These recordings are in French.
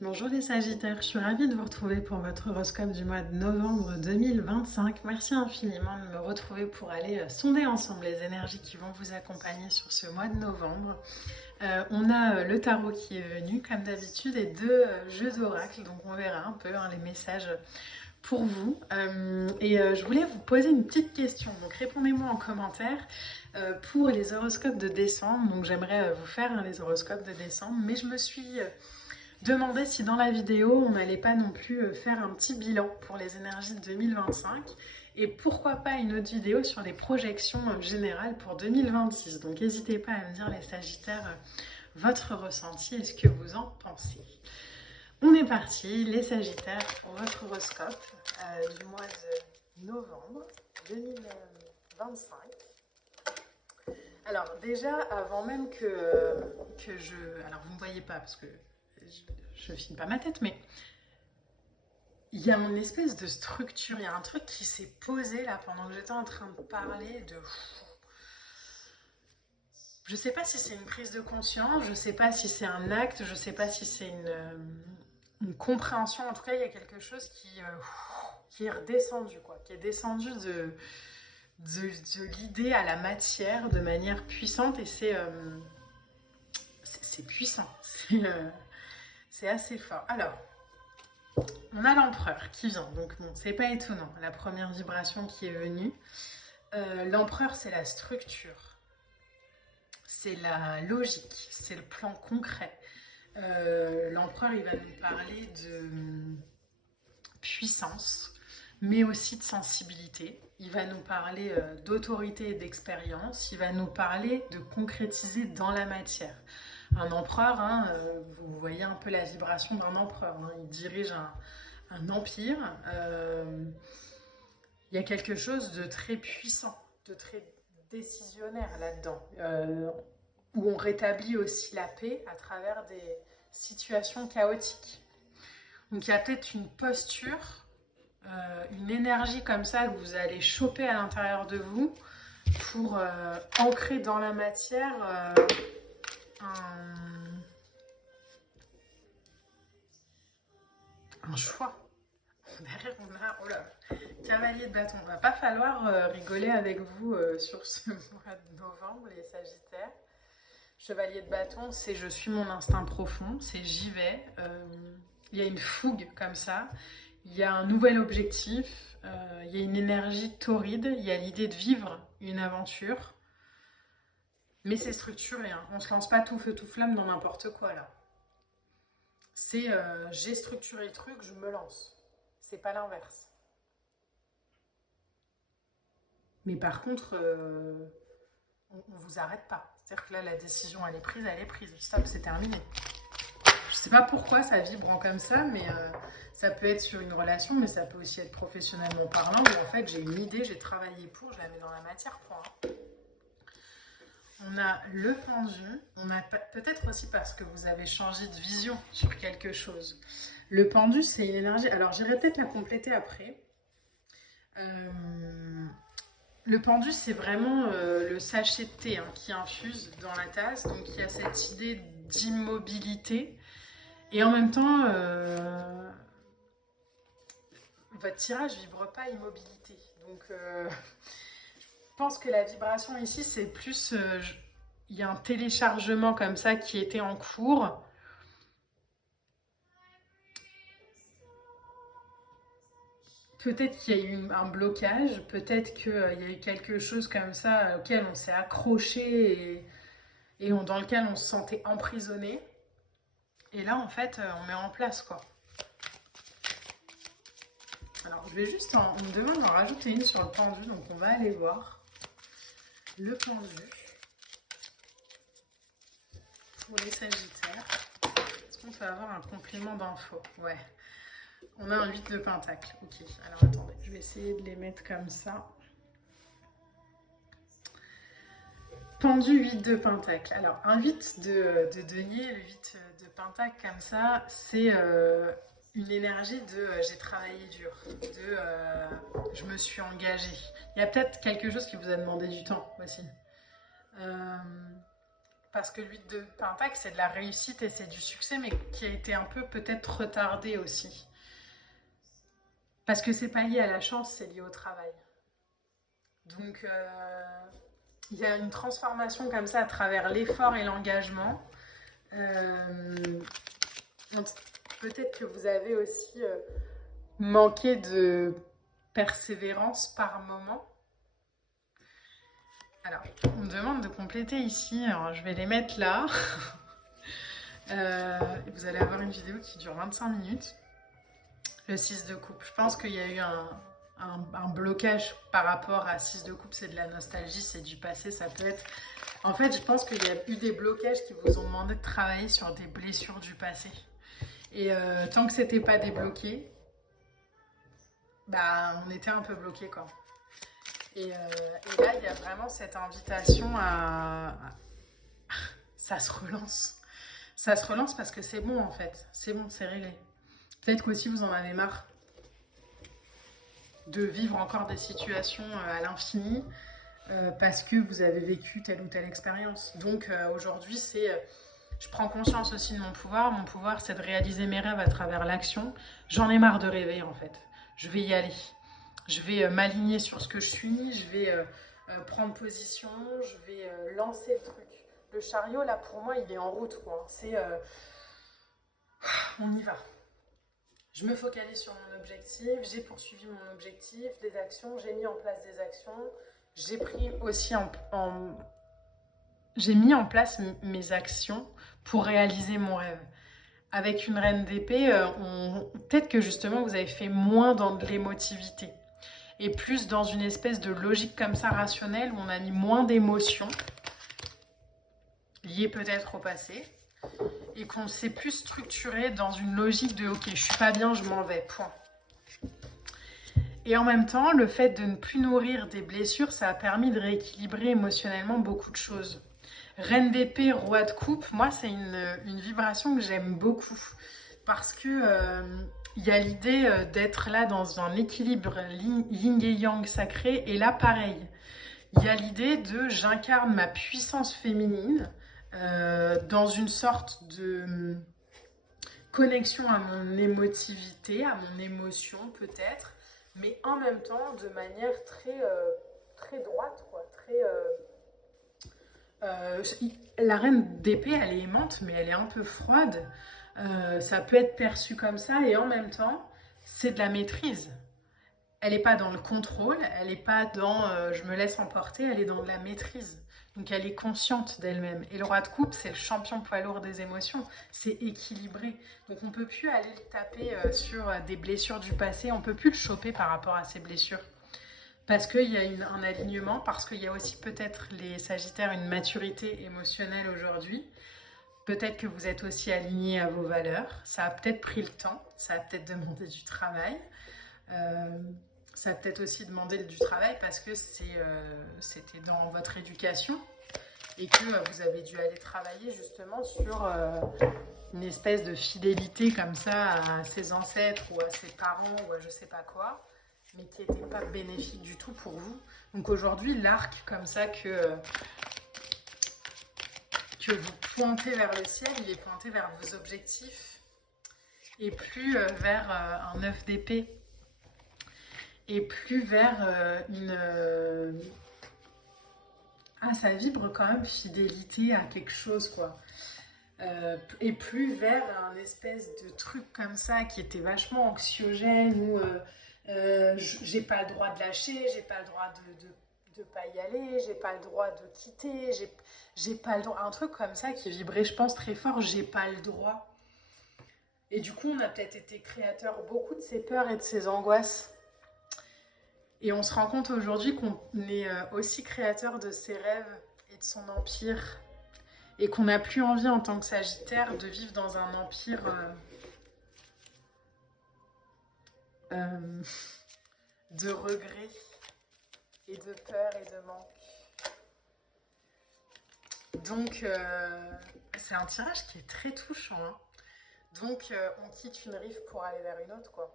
Bonjour les Sagittaires, je suis ravie de vous retrouver pour votre horoscope du mois de novembre 2025. Merci infiniment de me retrouver pour aller sonder ensemble les énergies qui vont vous accompagner sur ce mois de novembre. On a le tarot qui est venu comme d'habitude et deux jeux d'oracle, donc on verra un peu les messages pour vous. Je voulais vous poser une petite question, donc répondez-moi en commentaire pour les horoscopes de décembre. Donc j'aimerais vous faire les horoscopes de décembre, mais je me suis demandé si dans la vidéo on n'allait pas non plus faire un petit bilan pour les énergies de 2025 et pourquoi pas une autre vidéo sur les projections générales pour 2026. Donc n'hésitez pas à me dire les Sagittaires votre ressenti et ce que vous en pensez. On est parti les Sagittaires pour votre horoscope du mois de novembre 2025. Alors déjà avant même que je... Alors vous ne me voyez pas parce que je filme pas ma tête, mais il y a mon espèce de structure, il y a un truc qui s'est posé là pendant que j'étais en train de parler de... Je sais pas si c'est une prise de conscience, je sais pas si c'est un acte, je sais pas si c'est une compréhension. En tout cas, il y a quelque chose qui est redescendu, quoi, qui est descendu de l'idée à la matière de manière puissante et c'est puissant, c'est assez fort. Alors, on a l'empereur qui vient, donc bon, c'est pas étonnant, la première vibration qui est venue. L'empereur, c'est la structure, c'est la logique, c'est le plan concret. L'empereur, il va nous parler de puissance, mais aussi de sensibilité. Il va nous parler d'autorité et d'expérience. Il va nous parler de concrétiser dans la matière. Un empereur, vous voyez un peu la vibration d'un empereur. Il dirige un empire. Il y a quelque chose de très puissant, de très décisionnaire là-dedans, où on rétablit aussi la paix à travers des situations chaotiques. Donc il y a peut-être une posture, une énergie comme ça que vous allez choper à l'intérieur de vous pour ancrer dans la matière un choix. Derrière, on a oh là, cavalier de bâton. Il ne va pas falloir rigoler avec vous sur ce mois de novembre, les Sagittaires. Chevalier de bâton, c'est je suis mon instinct profond, c'est j'y vais. Il y a une fougue comme ça. Il y a un nouvel objectif. Il y a une énergie torride. Il y a l'idée de vivre une aventure. Mais c'est structuré. On ne se lance pas tout feu tout flamme dans n'importe quoi là. C'est j'ai structuré le truc, je me lance. C'est pas l'inverse. Mais par contre, on ne vous arrête pas. C'est-à-dire que là, la décision, elle est prise. Stop, c'est terminé. Je sais pas pourquoi ça vibre comme ça, mais ça peut être sur une relation, mais ça peut aussi être professionnellement parlant. Où en fait, j'ai une idée, j'ai travaillé pour, je la mets dans la matière, point. On a le pendu, on a peut-être aussi parce que vous avez changé de vision sur quelque chose. Le pendu, c'est une énergie. Alors, j'irai peut-être la compléter après. Le pendu, c'est vraiment le sachet de thé qui infuse dans la tasse. Donc, il y a cette idée d'immobilité. Et en même temps, votre tirage ne vibre pas immobilité. Donc, je pense que la vibration ici, c'est plus... il y a un téléchargement comme ça qui était en cours. Peut-être qu'il y a eu un blocage, peut-être qu'il y a eu quelque chose comme ça auquel on s'est accroché et dans lequel on se sentait emprisonné. Et là, en fait, on met en place, quoi. Alors, je vais juste, on me demande d'en rajouter une sur le pendu, donc on va aller voir le pendu pour les Sagittaires. Est-ce qu'on peut avoir un complément d'info? Ouais. On a un 8 de pentacle. Ok, alors attendez, je vais essayer de les mettre comme ça. Pendu 8 de pentacle. Alors, un 8 de denier, le 8 de pentacle comme ça, c'est une énergie de j'ai travaillé dur, de je me suis engagée. Il y a peut-être quelque chose qui vous a demandé du temps aussi. parce que l'huile de Pentacle, c'est de la réussite et c'est du succès, mais qui a été un peu peut-être retardé aussi. Parce que c'est pas lié à la chance, c'est lié au travail. Donc, il y a une transformation comme ça à travers l'effort et l'engagement. Euh, Peut-être que vous avez aussi manqué de persévérance par moment. Alors, on me demande de compléter ici. Alors, je vais les mettre là. Vous allez avoir une vidéo qui dure 25 minutes. Le 6 de coupe. Je pense qu'il y a eu un blocage par rapport à 6 de coupe. C'est de la nostalgie, c'est du passé. Ça peut être... En fait, je pense qu'il y a eu des blocages qui vous ont demandé de travailler sur des blessures du passé. Et tant que c'était pas débloqué, bah, on était un peu bloqué, quoi. Et là, il y a vraiment cette invitation à... Ça se relance. Ça se relance parce que c'est bon, en fait. C'est bon, c'est réglé. Peut-être qu'aussi, vous en avez marre de vivre encore des situations à l'infini parce que vous avez vécu telle ou telle expérience. Donc, aujourd'hui, je prends conscience aussi de mon pouvoir. Mon pouvoir, c'est de réaliser mes rêves à travers l'action. J'en ai marre de rêver, en fait. Je vais y aller. Je vais m'aligner sur ce que je suis. Je vais prendre position. Je vais lancer le truc. Le chariot, là, pour moi, il est en route, quoi. On y va. Je me focalise sur mon objectif. J'ai poursuivi mon objectif, des actions. J'ai mis en place des actions. J'ai pris aussi j'ai mis en place mes actions pour réaliser mon rêve. Avec une reine d'épée, peut-être que justement vous avez fait moins dans de l'émotivité et plus dans une espèce de logique comme ça rationnelle où on a mis moins d'émotions liées peut-être au passé et qu'on s'est plus structuré dans une logique de ok, je suis pas bien, je m'en vais, point. Et en même temps, le fait de ne plus nourrir des blessures, ça a permis de rééquilibrer émotionnellement beaucoup de choses. Reine d'épée, roi de coupe, moi c'est une vibration que j'aime beaucoup parce que y a l'idée d'être là dans un équilibre yin et yang sacré et là pareil. Il y a l'idée de j'incarne ma puissance féminine dans une sorte de connexion à mon émotivité, à mon émotion peut-être, mais en même temps de manière très droite, quoi, très... la reine d'épée, elle est aimante, mais elle est un peu froide. Ça peut être perçu comme ça, et en même temps, c'est de la maîtrise. Elle n'est pas dans le contrôle, elle n'est pas dans je me laisse emporter, elle est dans de la maîtrise. Donc elle est consciente d'elle-même. Et le roi de coupe, c'est le champion poids lourd des émotions. C'est équilibré. Donc on ne peut plus aller le taper sur des blessures du passé, on ne peut plus le choper par rapport à ces blessures. Parce qu'il y a un alignement, parce qu'il y a aussi peut-être les Sagittaires une maturité émotionnelle aujourd'hui. Peut-être que vous êtes aussi aligné à vos valeurs. Ça a peut-être pris le temps, ça a peut-être demandé du travail. Ça a peut-être aussi demandé du travail parce que c'était dans votre éducation et que vous avez dû aller travailler justement sur une espèce de fidélité comme ça à ses ancêtres ou à ses parents ou à je sais pas quoi, mais qui n'était pas bénéfique du tout pour vous. Donc aujourd'hui, l'arc comme ça que vous pointez vers le ciel, il est pointé vers vos objectifs et plus vers un œuf d'épée et plus vers ah, ça vibre quand même fidélité à quelque chose, quoi. Et plus vers un espèce de truc comme ça qui était vachement anxiogène où j'ai pas le droit de lâcher, j'ai pas le droit de pas y aller, j'ai pas le droit de quitter, j'ai pas le droit. Un truc comme ça qui vibrait, je pense, très fort, j'ai pas le droit. Et du coup, on a peut-être été créateur beaucoup de ces peurs et de ces angoisses. Et on se rend compte aujourd'hui qu'on est aussi créateur de ses rêves et de son empire. Et qu'on n'a plus envie en tant que Sagittaire de vivre dans un empire de regrets et de peur et de manque. Donc, c'est un tirage qui est très touchant. Hein. Donc, on quitte une rive pour aller vers une autre, quoi.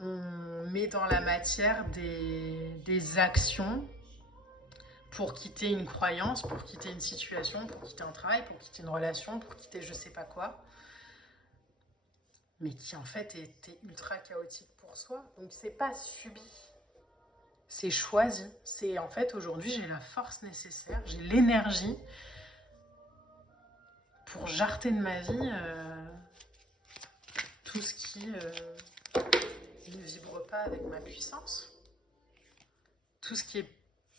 On met dans la matière des actions pour quitter une croyance, pour quitter une situation, pour quitter un travail, pour quitter une relation, pour quitter je sais pas quoi, mais qui en fait était ultra chaotique pour soi. Donc c'est pas subi, c'est choisi. C'est en fait aujourd'hui j'ai la force nécessaire, j'ai l'énergie pour jarter de ma vie tout ce qui ne vibre pas avec ma puissance, tout ce qui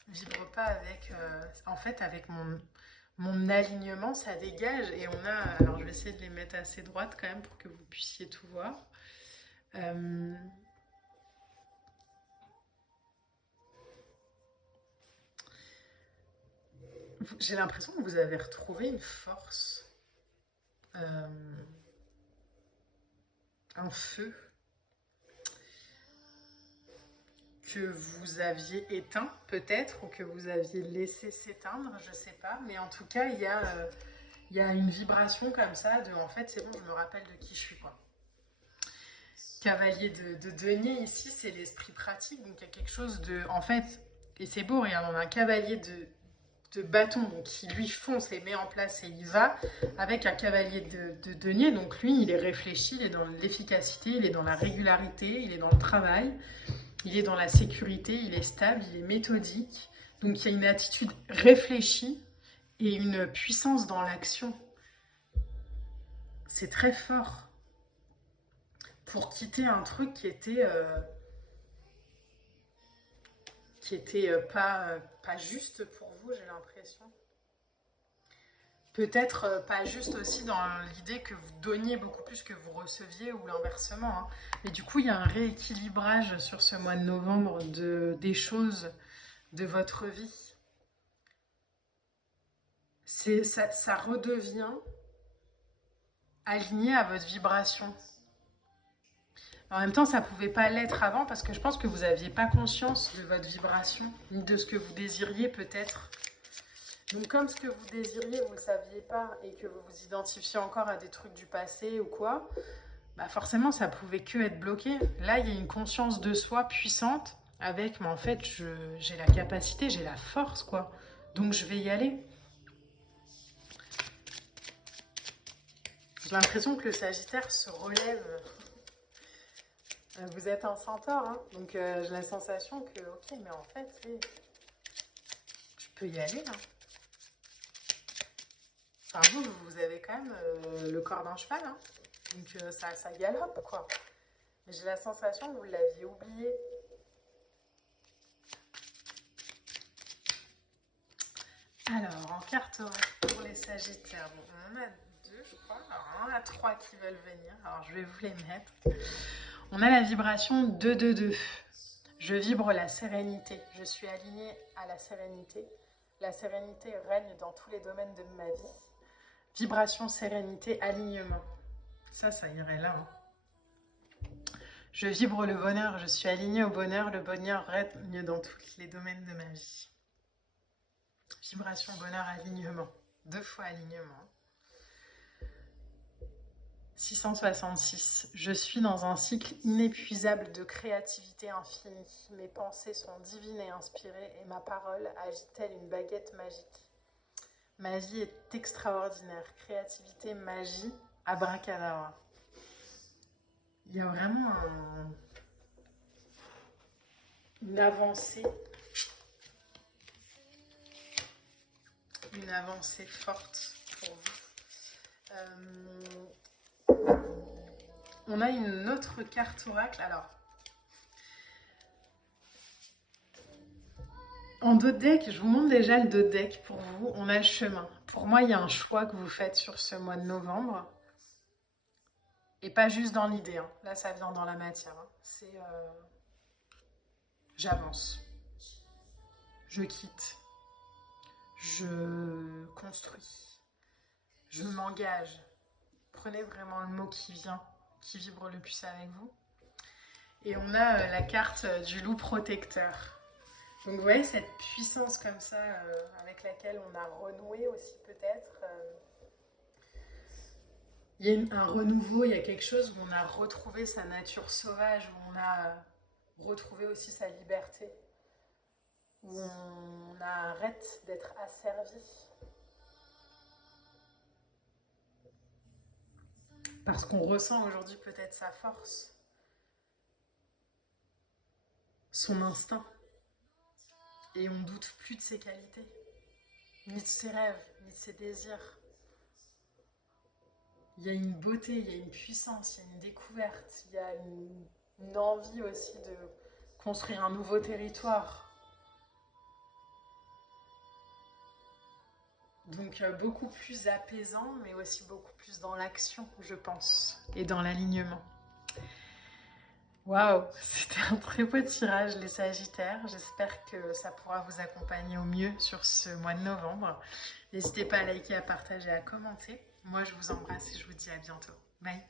vibre pas avec en fait avec mon alignement, ça dégage. Et on a, alors je vais essayer de les mettre assez droites quand même pour que vous puissiez tout voir. J'ai l'impression que vous avez retrouvé une force, un feu que vous aviez éteint peut-être, ou que vous aviez laissé s'éteindre, je sais pas. Mais en tout cas, il y a une vibration comme ça de en fait c'est bon, je me rappelle de qui je suis quoi. Cavalier de denier ici, c'est l'esprit pratique, donc il y a quelque chose de en fait, et c'est beau, regarde, on a un cavalier de bâton donc qui lui fonce et met en place et il va, avec un cavalier de denier, donc lui il est réfléchi, il est dans l'efficacité, il est dans la régularité, il est dans le travail, il est dans la sécurité, il est stable, il est méthodique, donc il y a une attitude réfléchie et une puissance dans l'action. C'est très fort pour quitter un truc qui était pas juste pour vous, j'ai l'impression. Peut-être pas juste aussi dans l'idée que vous donniez beaucoup plus que vous receviez ou l'inversement. Hein. Mais du coup, il y a un rééquilibrage sur ce mois de novembre des choses de votre vie. Ça redevient aligné à votre vibration. En même temps, ça ne pouvait pas l'être avant parce que je pense que vous n'aviez pas conscience de votre vibration, ni de ce que vous désiriez peut-être. Donc comme ce que vous désiriez, vous ne le saviez pas et que vous vous identifiez encore à des trucs du passé ou quoi, bah forcément ça pouvait que être bloqué. Là, il y a une conscience de soi puissante avec, mais en fait, j'ai la capacité, j'ai la force, quoi. Donc je vais y aller. J'ai l'impression que le Sagittaire se relève. Vous êtes un centaure, hein, donc j'ai la sensation que, ok, mais en fait, je peux y aller, là. Enfin, vous avez quand même le corps d'un cheval, hein, donc ça galope, quoi. Mais j'ai la sensation que vous l'aviez oublié. Alors, en carte pour les Sagittaires, bon, on en a deux, je crois. Alors, on en a trois qui veulent venir. Alors, je vais vous les mettre. On a la vibration 2-2-2. Je vibre la sérénité. Je suis alignée à la sérénité. La sérénité règne dans tous les domaines de ma vie. Vibration, sérénité, alignement. Ça irait là. Hein. Je vibre le bonheur. Je suis alignée au bonheur. Le bonheur règne dans tous les domaines de ma vie. Vibration, bonheur, alignement. 2 fois alignement. 666. Je suis dans un cycle inépuisable de créativité infinie. Mes pensées sont divines et inspirées et ma parole agit telle une baguette magique. Ma vie est extraordinaire. Créativité, magie, abracadabra. Il y a vraiment une avancée forte pour vous. On a une autre carte oracle. Alors, en dos de deck, je vous montre déjà le dos de deck pour vous. On a le chemin. Pour moi, il y a un choix que vous faites sur ce mois de novembre. Et pas juste dans l'idée. Hein. Là, ça vient dans la matière. Hein. C'est j'avance. Je quitte. Je construis. Je m'engage. Prenez vraiment le mot qui vient, qui vibre le plus avec vous. Et on a la carte du loup protecteur. Donc vous voyez cette puissance comme ça avec laquelle on a renoué aussi peut-être. Il y a un renouveau, il y a quelque chose où on a retrouvé sa nature sauvage, où on a retrouvé aussi sa liberté. où on arrête d'être asservi. Parce qu'on ressent aujourd'hui peut-être sa force, son instinct, et on doute plus de ses qualités, ni de ses rêves, ni de ses désirs. Il y a une beauté, il y a une puissance, il y a une découverte, il y a une envie aussi de construire un nouveau territoire. Donc beaucoup plus apaisant, mais aussi beaucoup plus dans l'action, je pense, et dans l'alignement. Waouh, c'était un très beau tirage, les Sagittaires. J'espère que ça pourra vous accompagner au mieux sur ce mois de novembre. N'hésitez pas à liker, à partager, à commenter. Moi, je vous embrasse et je vous dis à bientôt. Bye.